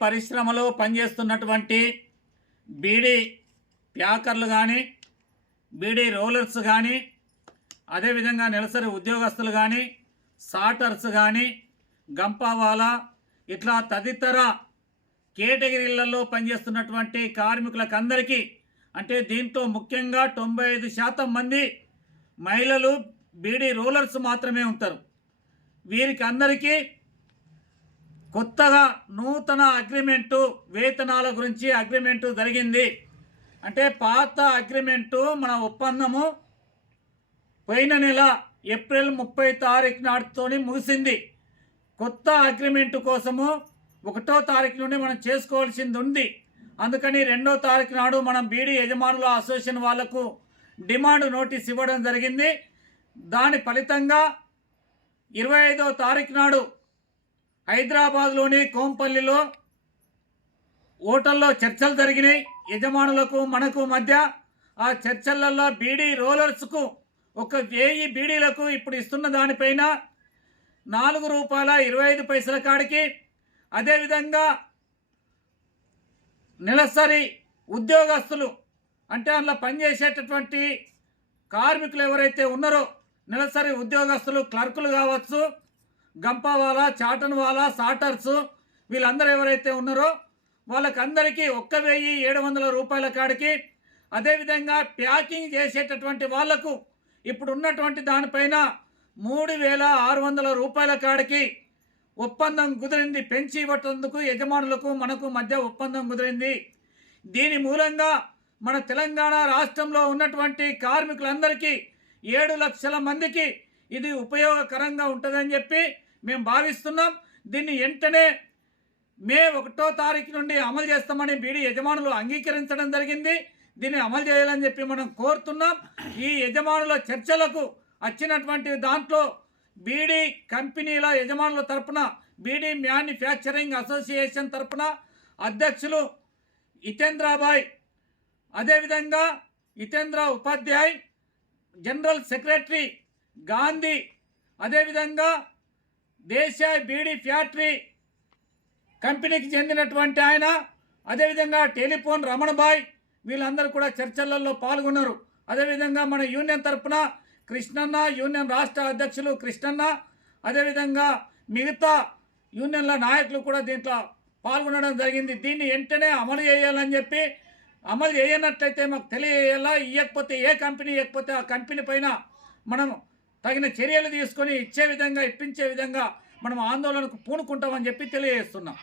పరిశ్రమలో పనిచేస్తున్నటువంటి బీడీ ప్యాకర్లు కానీ బీడీ రోలర్స్ కానీ అదేవిధంగా నెలసరి ఉద్యోగస్తులు కానీ సాటర్స్ కానీ గంపావాలా ఇట్లా తదితర కేటగిరీలలో పనిచేస్తున్నటువంటి కార్మికులకందరికీ అంటే దీంట్లో ముఖ్యంగా తొంభై ఐదు శాతం మంది మహిళలు బీడీ రోలర్స్ మాత్రమే ఉంటారు. వీరికి అందరికీ కొత్తగా నూతన అగ్రిమెంటు వేతనాల గురించి అగ్రిమెంటు జరిగింది. అంటే పాత అగ్రిమెంటు మన ఒప్పందము పోయిన నెల ఏప్రిల్ ముప్పై తారీఖు నాటితో ముగిసింది. కొత్త అగ్రిమెంటు కోసము ఒకటో తారీఖు నుండి మనం చేసుకోవాల్సింది ఉంది. అందుకని రెండో తారీఖు నాడు మనం బీడీ యజమానుల అసోసియేషన్ వాళ్ళకు డిమాండ్ నోటీస్ ఇవ్వడం జరిగింది. దాని ఫలితంగా ఇరవై ఐదో తారీఖు నాడు హైదరాబాద్లోని కోంపల్లిలో ఓటల్లో చర్చలు జరిగినాయి. యజమానులకు మనకు మధ్య ఆ చర్చలలో బీడీ రోలర్స్కు ఒక వెయ్యి బీడీలకు ఇప్పుడు ఇస్తున్న దానిపైన నాలుగు రూపాయల ఇరవై ఐదు పైసల కాడికి అదేవిధంగా నెలసరి ఉద్యోగస్తులు అంటే అందులో పనిచేసేటటువంటి కార్మికులు ఎవరైతే ఉన్నారో నెలసరి ఉద్యోగస్తులు క్లర్కులు కావచ్చు గంపవాలా చాటన్వాలా సాటర్స్ వీళ్ళందరూ ఎవరైతే ఉన్నారో వాళ్ళకందరికీ ఒక్క వెయ్యి ఏడు వందల రూపాయల కాడికి అదేవిధంగా ప్యాకింగ్ చేసేటటువంటి వాళ్ళకు ఇప్పుడు ఉన్నటువంటి దానిపైన మూడు వేల ఆరు వందల రూపాయల కాడికి ఒప్పందం కుదిరింది. పెంచి ఇవ్వటందుకు యజమానులకు మనకు మధ్య ఒప్పందం కుదిరింది. దీని మూలంగా మన తెలంగాణ రాష్ట్రంలో ఉన్నటువంటి కార్మికులందరికీ ఏడు లక్షల మందికి ఇది ఉపయోగకరంగా ఉంటుందని చెప్పి మేము భావిస్తున్నాం. దీన్ని వెంటనే మే ఒకటో తారీఖు నుండి అమలు చేస్తామని బీడీ యజమానులు అంగీకరించడం జరిగింది. దీన్ని అమలు చేయాలని చెప్పి మనం కోరుతున్నాం. ఈ యజమానుల చర్చలకు వచ్చినటువంటి దాంట్లో బీడీ కంపెనీల యజమానుల తరపున బీడీ మ్యానుఫ్యాక్చరింగ్ అసోసియేషన్ తరపున అధ్యక్షులు హితేంద్రాబాయ్ అదేవిధంగా హితేంద్ర ఉపాధ్యాయ్ జనరల్ సెక్రటరీ గాంధీ అదేవిధంగా దేశాయ్ బీడీ ఫ్యాక్టరీ కంపెనీకి చెందినటువంటి ఆయన అదేవిధంగా టెలిఫోన్ రమణబాయ్ వీళ్ళందరూ కూడా చర్చలలో పాల్గొన్నారు. అదేవిధంగా మన యూనియన్ తరఫున కృష్ణన్న యూనియన్ రాష్ట్ర అధ్యక్షులు కృష్ణన్న అదేవిధంగా మిగతా యూనియన్ల నాయకులు కూడా దీంట్లో పాల్గొనడం జరిగింది. దీన్ని వెంటనే అమలు చేయాలని చెప్పి అమలు చేయనట్లయితే మాకు తెలియజేయాలా? ఇవ్వకపోతే ఏ కంపెనీ ఇవ్వకపోతే ఆ కంపెనీ పైన మనం తగిన చర్యలు తీసుకొని ఇచ్చే విధంగా ఇప్పించే విధంగా మనం ఆందోళనకు పూనుకుంటామని చెప్పి తెలియజేస్తున్నాం.